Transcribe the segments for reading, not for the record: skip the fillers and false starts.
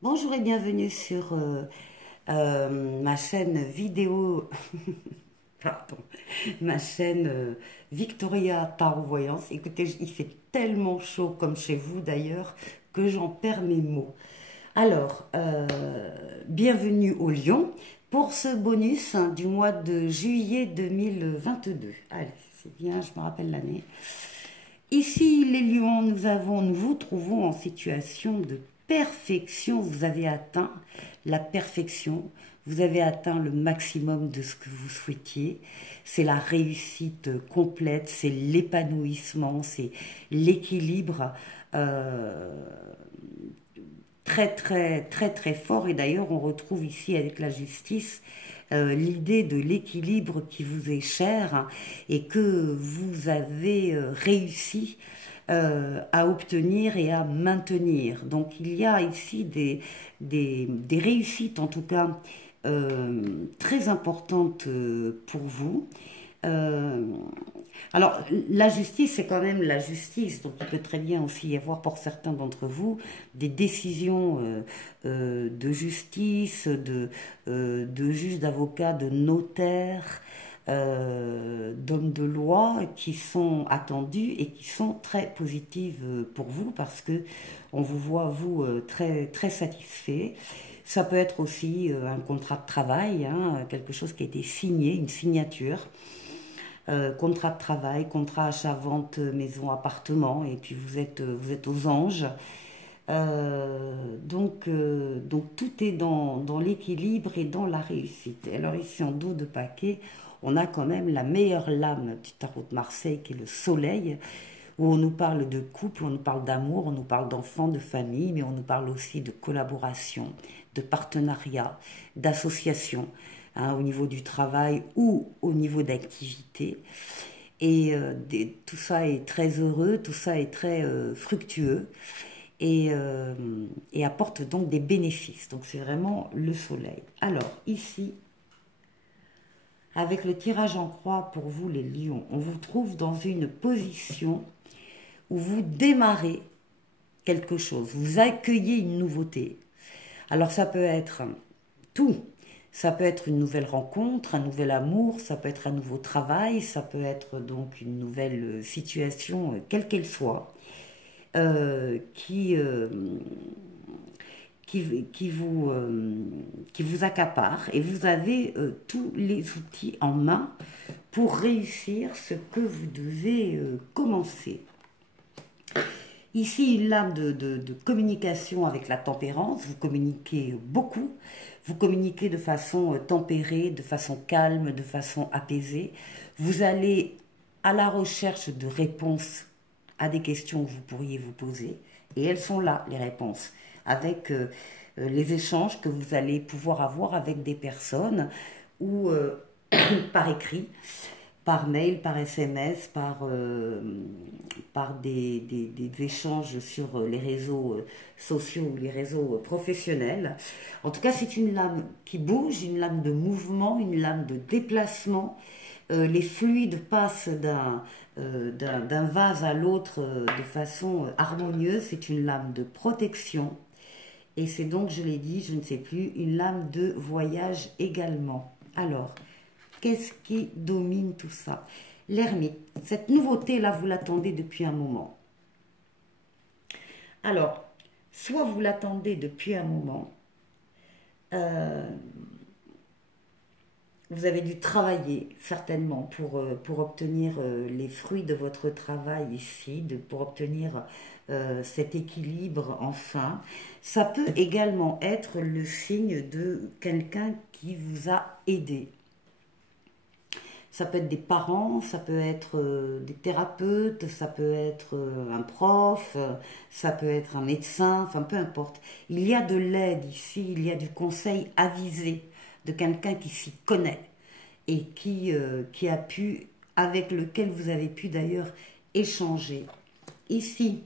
Bonjour et bienvenue sur ma chaîne vidéo, pardon, ma chaîne Victoria Tarot Voyance. Écoutez, il fait tellement chaud comme chez vous d'ailleurs que j'en perds mes mots. Alors, bienvenue au Lion pour ce bonus du mois de juillet 2022. Allez, c'est bien, je me rappelle l'année. Ici, les lions, nous vous trouvons en situation de perfection. Vous avez atteint la perfection. Vous avez atteint le maximum de ce que vous souhaitiez. C'est la réussite complète, c'est l'épanouissement, c'est l'équilibre très fort. Et d'ailleurs, on retrouve ici avec la justice l'idée de l'équilibre qui vous est cher, hein, et que vous avez réussi à obtenir et à maintenir. Donc il y a ici des réussites, en tout cas très importantes pour vous. Euh, alors, la justice, c'est quand même la justice, donc il peut très bien aussi y avoir pour certains d'entre vous des décisions de justice, de juges, d'avocats, de notaires, d'hommes de loi qui sont attendues et qui sont très positives pour vous parce que on vous voit, vous, très satisfait. Ça peut être aussi un contrat de travail, hein, quelque chose qui a été signé, une signature. Contrat de travail, contrat achat-vente, maison, appartement, et puis vous êtes aux anges. Donc tout est dans l'équilibre et dans la réussite. Et alors ici en dos de paquet, on a quand même la meilleure lame du tarot de Marseille qui est le soleil, où on nous parle de couple, on nous parle d'amour, on nous parle d'enfants, de famille, mais on nous parle aussi de collaboration, de partenariat, d'association, hein, au niveau du travail ou au niveau d'activité. Et tout ça est très heureux, tout ça est très fructueux et apporte donc des bénéfices. Donc c'est vraiment le soleil. Alors ici, avec le tirage en croix pour vous les lions, on vous trouve dans une position où vous démarrez quelque chose, vous accueillez une nouveauté. Alors ça peut être tout. Ça peut être une nouvelle rencontre, un nouvel amour, ça peut être un nouveau travail, ça peut être donc une nouvelle situation, quelle qu'elle soit, euh, qui, euh, qui, qui vous accapare. Et vous avez tous les outils en main pour réussir ce que vous devez commencer. Ici, une lame de communication avec la tempérance. Vous communiquez beaucoup. Vous communiquez de façon tempérée, de façon calme, de façon apaisée. Vous allez à la recherche de réponses à des questions que vous pourriez vous poser. Et elles sont là, les réponses, avec les échanges que vous allez pouvoir avoir avec des personnes ou par écrit, par mail, par SMS, par des échanges sur les réseaux sociaux ou les réseaux professionnels. En tout cas, c'est une lame qui bouge, une lame de mouvement, une lame de déplacement. Les fluides passent d'un vase à l'autre de façon harmonieuse. C'est une lame de protection. Et c'est donc, je l'ai dit, je ne sais plus, une lame de voyage également. Alors, qu'est-ce qui domine tout ça? L'ermite. Cette nouveauté-là, vous l'attendez depuis un moment. Alors, soit vous l'attendez depuis un moment, euh, vous avez dû travailler certainement pour obtenir les fruits de votre travail ici, pour obtenir cet équilibre enfin. Ça peut également être le signe de quelqu'un qui vous a aidé. Ça peut être des parents, ça peut être des thérapeutes, ça peut être un prof, ça peut être un médecin, enfin peu importe. Il y a de l'aide ici, il y a du conseil avisé de quelqu'un qui s'y connaît et qui a pu, avec lequel vous avez pu d'ailleurs échanger. Ici,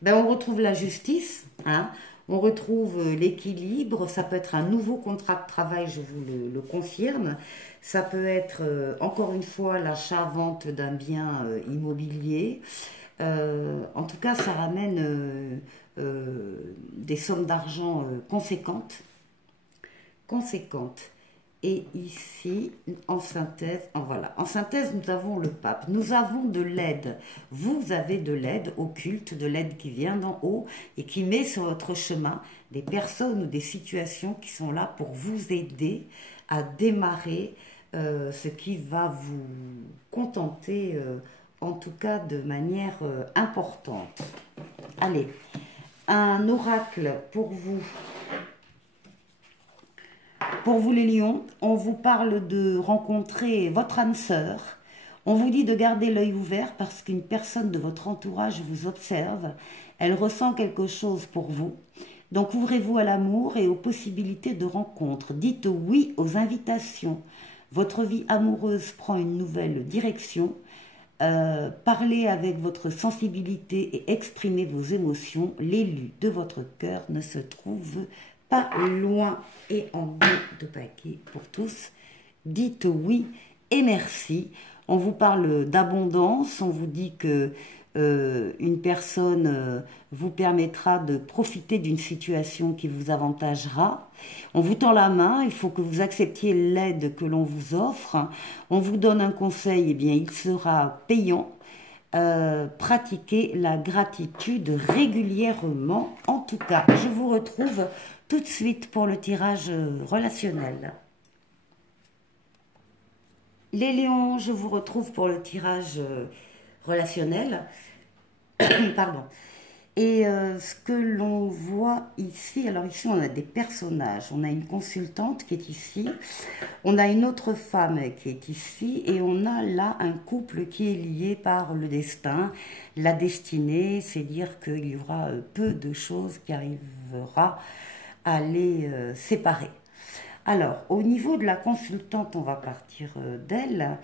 ben on retrouve la justice, hein, on retrouve l'équilibre, ça peut être un nouveau contrat de travail, je vous le confirme, ça peut être encore une fois l'achat-vente d'un bien immobilier, En tout cas, ça ramène des sommes d'argent conséquentes. Et ici, en synthèse, voilà. En synthèse, nous avons le pape. Nous avons de l'aide. Vous avez de l'aide occulte, de l'aide qui vient d'en haut et qui met sur votre chemin des personnes ou des situations qui sont là pour vous aider à démarrer ce qui va vous contenter, en tout cas de manière importante. Allez, un oracle pour vous. Pour vous les lions, on vous parle de rencontrer votre âme sœur. On vous dit de garder l'œil ouvert parce qu'une personne de votre entourage vous observe. Elle ressent quelque chose pour vous. Donc ouvrez-vous à l'amour et aux possibilités de rencontre. Dites oui aux invitations. Votre vie amoureuse prend une nouvelle direction. Parlez avec votre sensibilité et exprimez vos émotions. L'élu de votre cœur ne se trouve pas loin. Et en deux de paquets pour tous, dites oui et merci. On vous parle d'abondance, on vous dit que une personne vous permettra de profiter d'une situation qui vous avantagera. On vous tend la main, il faut que vous acceptiez l'aide que l'on vous offre. On vous donne un conseil, eh bien il sera payant. Pratiquez la gratitude régulièrement. En tout cas, je vous retrouve tout de suite pour le tirage relationnel. Les lions, je vous retrouve pour le tirage relationnel. Pardon. Et ce que l'on voit ici, alors ici on a des personnages, on a une consultante qui est ici, on a une autre femme qui est ici, et on a là un couple qui est lié par le destin, la destinée, c'est dire qu'il y aura peu de choses qui arrivera à les séparer. Alors, au niveau de la consultante, on va partir d'elle,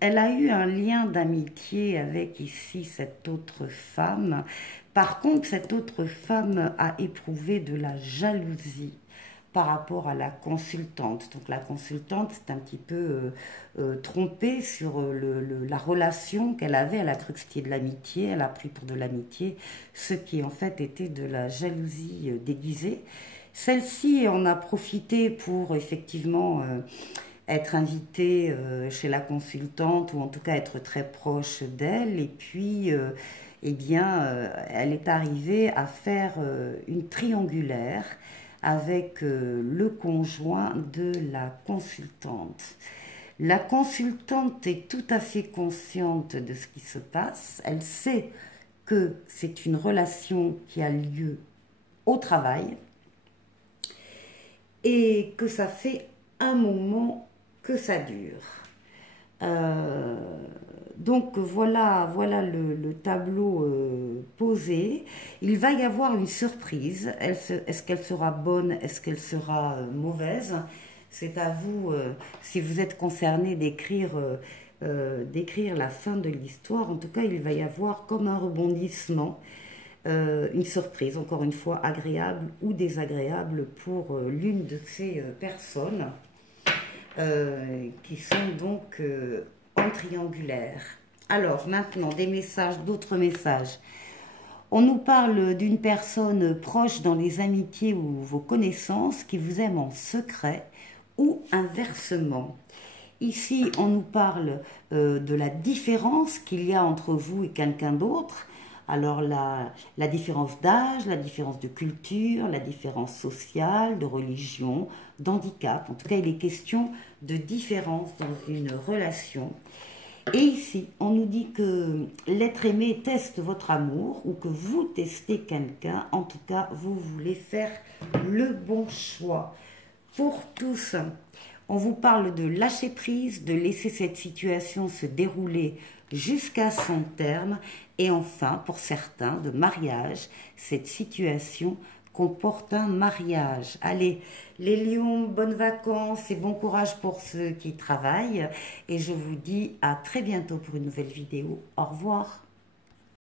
elle a eu un lien d'amitié avec ici cette autre femme. Par contre, cette autre femme a éprouvé de la jalousie par rapport à la consultante. Donc la consultante s'est un petit peu trompée sur la relation qu'elle avait. Elle a cru que c'était de l'amitié, elle a pris pour de l'amitié, ce qui en fait était de la jalousie déguisée. Celle-ci en a profité pour effectivement être invitée chez la consultante, ou en tout cas être très proche d'elle, et puis eh bien, elle est arrivée à faire une triangulaire avec le conjoint de la consultante. La consultante est tout à fait consciente de ce qui se passe. Elle sait que c'est une relation qui a lieu au travail et que ça fait un moment que ça dure. Donc voilà le tableau posé. Il va y avoir une surprise. Est-ce qu'elle sera bonne? Est-ce qu'elle sera mauvaise? C'est à vous, si vous êtes concerné, d'écrire la fin de l'histoire. En tout cas, il va y avoir comme un rebondissement, une surprise, encore une fois, agréable ou désagréable pour l'une de ces personnes qui sont donc en triangulaire. Alors maintenant, des messages, d'autres messages. On nous parle d'une personne proche dans les amitiés ou vos connaissances qui vous aime en secret ou inversement. Ici, on nous parle de la différence qu'il y a entre vous et quelqu'un d'autre. Alors la différence d'âge, la différence de culture, la différence sociale, de religion, d'handicap. En tout cas, il est question de différence dans une relation. Et ici, on nous dit que l'être aimé teste votre amour ou que vous testez quelqu'un. En tout cas, vous voulez faire le bon choix. Pour tous, on vous parle de lâcher prise, de laisser cette situation se dérouler jusqu'à son terme. Et enfin, pour certains, de mariage, cette situation comporte un mariage. Allez, les lions, bonnes vacances et bon courage pour ceux qui travaillent. Et je vous dis à très bientôt pour une nouvelle vidéo. Au revoir.